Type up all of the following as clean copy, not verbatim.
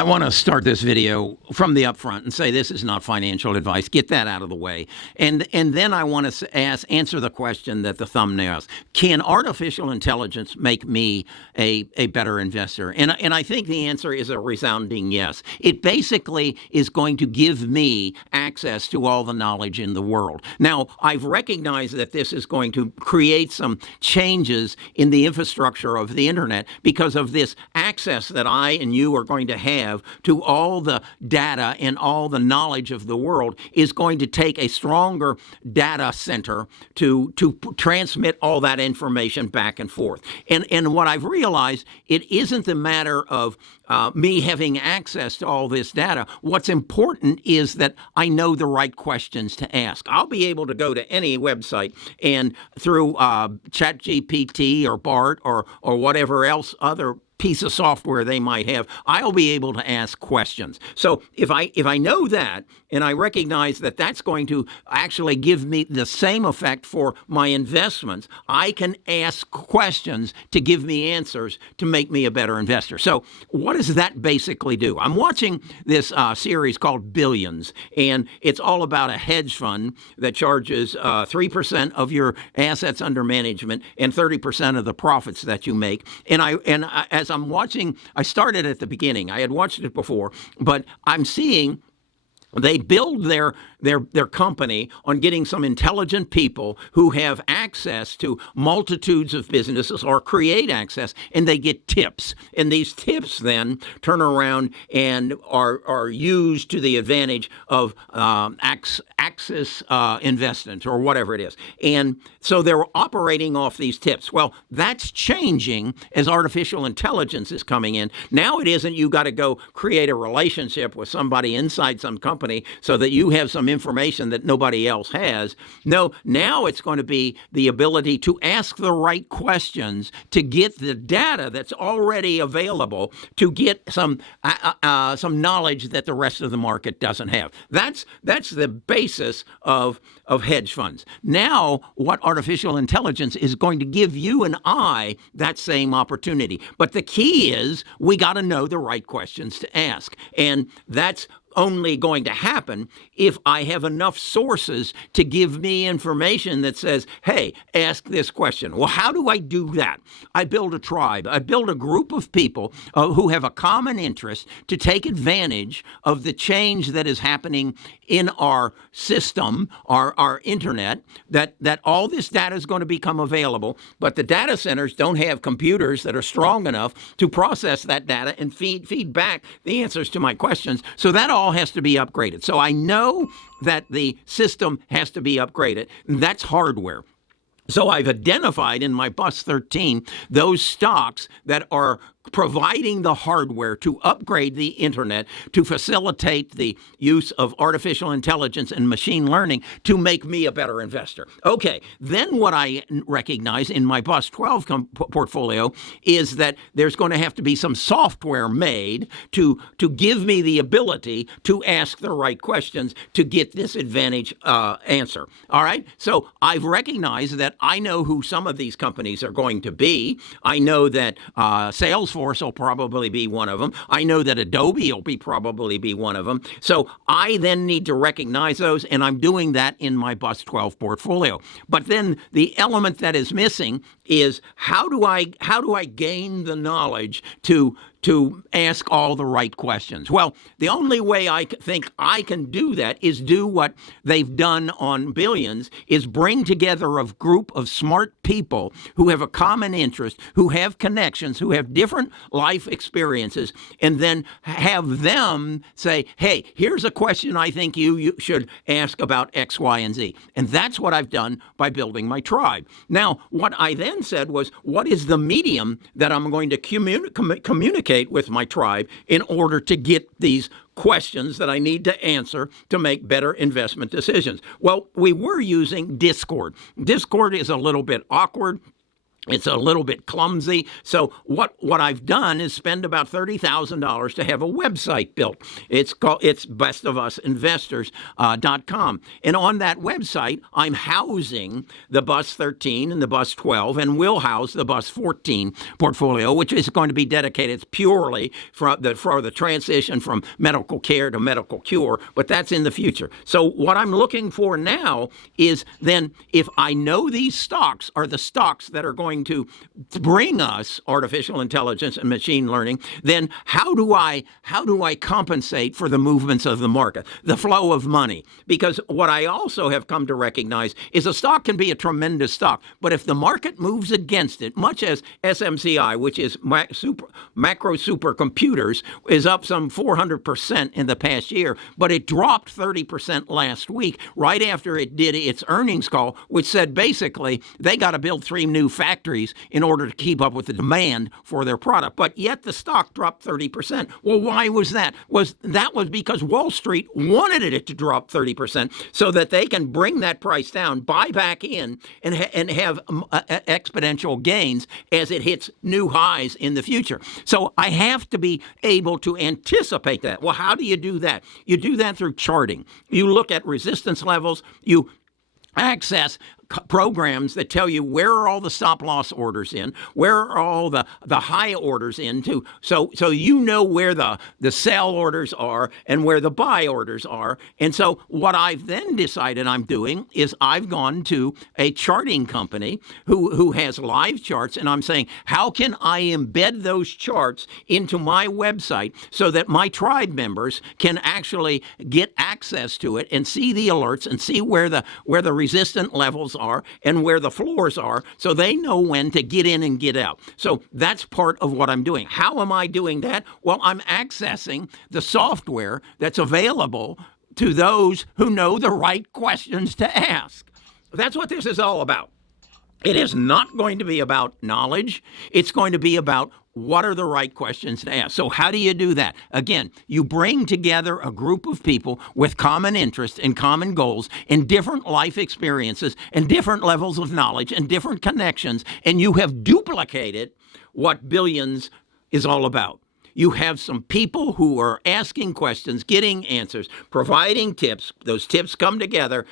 I want to start this video from the upfront and say this is not financial advice. Get that out of the way. And then I want to answer the question that the thumbnail asks. Can artificial intelligence make me a better investor? And I think the answer is a resounding yes. It basically is going to give me access to all the knowledge in the world. Now, I've recognized that this is going to create some changes in the infrastructure of the internet because of this access that I and you are going to have to all the data and all the knowledge of the world is going to take a stronger data center to transmit all that information back and forth. And what I've realized, it isn't a matter of me having access to all this data. What's important is that I know the right questions to ask. I'll be able to go to any website and through ChatGPT or BART or whatever else other piece of software they might have, I'll be able to ask questions. So if I know that, and I recognize that that's going to actually give me the same effect for my investments, I can ask questions to give me answers to make me a better investor. So what does that basically do? I'm watching this series called Billions, and it's all about a hedge fund that charges 3% of your assets under management and 30% of the profits that you make. And as I'm watching, I started at the beginning. I had watched it before, but I'm seeing they build their company on getting some intelligent people who have access to multitudes of businesses or create access, and they get tips. And these tips then turn around and are used to the advantage of Axis Investment or whatever it is. And so they're operating off these tips. Well, that's changing as artificial intelligence is coming in. Now it isn't you got to go create a relationship with somebody inside some company so that you have some information that nobody else has. No, now it's going to be the ability to ask the right questions to get the data that's already available to get some knowledge that the rest of the market doesn't have. That's the basis of hedge funds. Now, what artificial intelligence is going to give you and I that same opportunity. But the key is we got to know the right questions to ask. And that's only going to happen if I have enough sources to give me information that says, hey, ask this question. Well, how do I do that? I build a tribe. I build a group of people who have a common interest to take advantage of the change that is happening in our system, our internet, that all this data is going to become available, but the data centers don't have computers that are strong enough to process that data and feed back the answers to my questions. So that all has to be upgraded. So I know that the system has to be upgraded. That's hardware. So I've identified in my Bus 13 those stocks that are providing the hardware to upgrade the internet to facilitate the use of artificial intelligence and machine learning to make me a better investor. Okay, then what I recognize in my Bus 12 portfolio is that there's going to have to be some software made to give me the ability to ask the right questions to get this advantage answer. All right, so I've recognized that I know who some of these companies are going to be. I know that Salesforce will probably be one of them. I know that Adobe will probably be one of them. So I then need to recognize those, and I'm doing that in my Bus 12 portfolio. But then the element that is missing is how do I gain the knowledge to ask all the right questions? Well, the only way I think I can do that is do what they've done on Billions, is bring together a group of smart people who have a common interest, who have connections, who have different life experiences, and then have them say, hey, here's a question I think you should ask about X, Y, and Z. And that's what I've done by building my tribe. Now, what I then said was, what is the medium that I'm going to communicate with my tribe in order to get these questions that I need to answer to make better investment decisions? Well, we were using Discord. Discord is a little bit awkward. It's a little bit clumsy. So what I've done is spend about $30,000 to have a website built. It's bestofusinvestors.com. And on that website, I'm housing the Bus 13 and the Bus 12, and will house the Bus 14 portfolio, which is going to be dedicated purely for the transition from medical care to medical cure, but that's in the future. So what I'm looking for now is then, if I know these stocks are the stocks that are going to bring us artificial intelligence and machine learning, then how do I compensate for the movements of the market, the flow of money? Because what I also have come to recognize is a stock can be a tremendous stock, but if the market moves against it, much as SMCI, which is macro supercomputers, is up some 400% in the past year, but it dropped 30% last week right after it did its earnings call, which said basically they got to build 3 new factories in order to keep up with the demand for their product. But yet the stock dropped 30%. Well, why was that? That was because Wall Street wanted it to drop 30% so that they can bring that price down, buy back in, and have exponential gains as it hits new highs in the future. So I have to be able to anticipate that. Well, how do you do that? You do that through charting. You look at resistance levels. You access programs that tell you where are all the stop loss orders in, where are all the high orders into, so you know where the sell orders are and where the buy orders are. And so what I've then decided I'm doing is I've gone to a charting company who has live charts, and I'm saying, how can I embed those charts into my website so that my tribe members can actually get access to it and see the alerts and see where the resistant levels are and where the floors are, so they know when to get in and get out. So that's part of what I'm doing. How am I doing that? Well, I'm accessing the software that's available to those who know the right questions to ask. That's what this is all about. It is not going to be about knowledge. It's going to be about what are the right questions to ask. So how do you do that? Again, you bring together a group of people with common interests and common goals and different life experiences and different levels of knowledge and different connections, and you have duplicated what Billions is all about. You have some people who are asking questions, getting answers, providing tips. Those tips come together,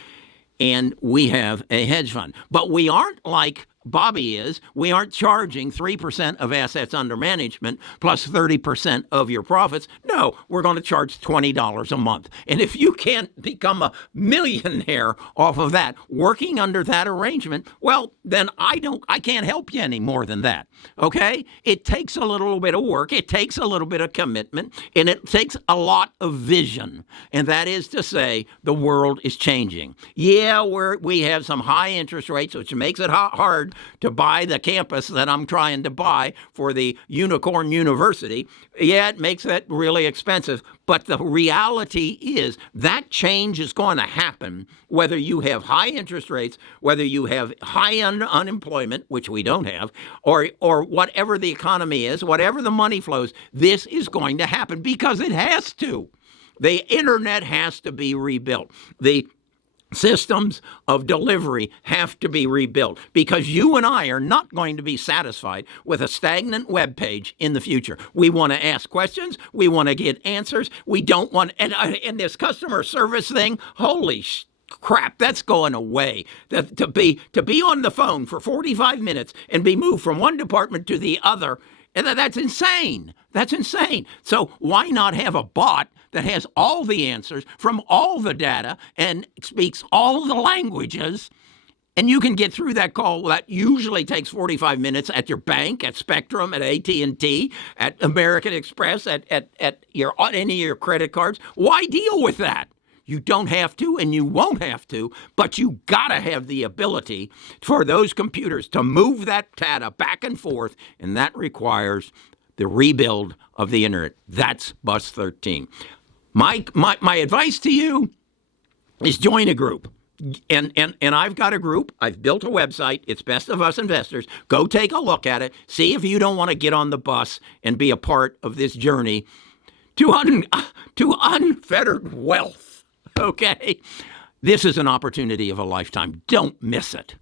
and we have a hedge fund. But we aren't like Bobby is. We aren't charging 3% of assets under management plus 30% of your profits. No, we're going to charge $20 a month. And if you can't become a millionaire off of that, working under that arrangement, well, then I can't help you any more than that. Okay? It takes a little bit of work. It takes a little bit of commitment, and it takes a lot of vision. And that is to say, the world is changing. Yeah, we have some high interest rates, which makes it hard to buy the campus that I'm trying to buy for the Unicorn University. Yeah, it makes that really expensive. But the reality is that change is going to happen whether you have high interest rates, whether you have high unemployment, which we don't have, or whatever the economy is, whatever the money flows. This is going to happen because it has to. The internet has to be rebuilt. The systems of delivery have to be rebuilt because you and I are not going to be satisfied with a stagnant web page in the future. We want to ask questions. We want to get answers. We don't want, and this customer service thing, holy crap, that's going away. To be on the phone for 45 minutes and be moved from one department to the other, and that's insane. That's insane. So why not have a bot that has all the answers from all the data and speaks all the languages, and you can get through that call that usually takes 45 minutes at your bank, at Spectrum, at AT&T, at American Express, at any of your credit cards? Why deal with that? You don't have to, and you won't have to, but you gotta have the ability for those computers to move that data back and forth, and that requires the rebuild of the internet. That's Bus 13. My advice to you is join a group. And I've got a group. I've built a website. It's Best of Us Investors. Go take a look at it. See if you don't want to get on the bus and be a part of this journey to unfettered wealth. Okay? This is an opportunity of a lifetime. Don't miss it.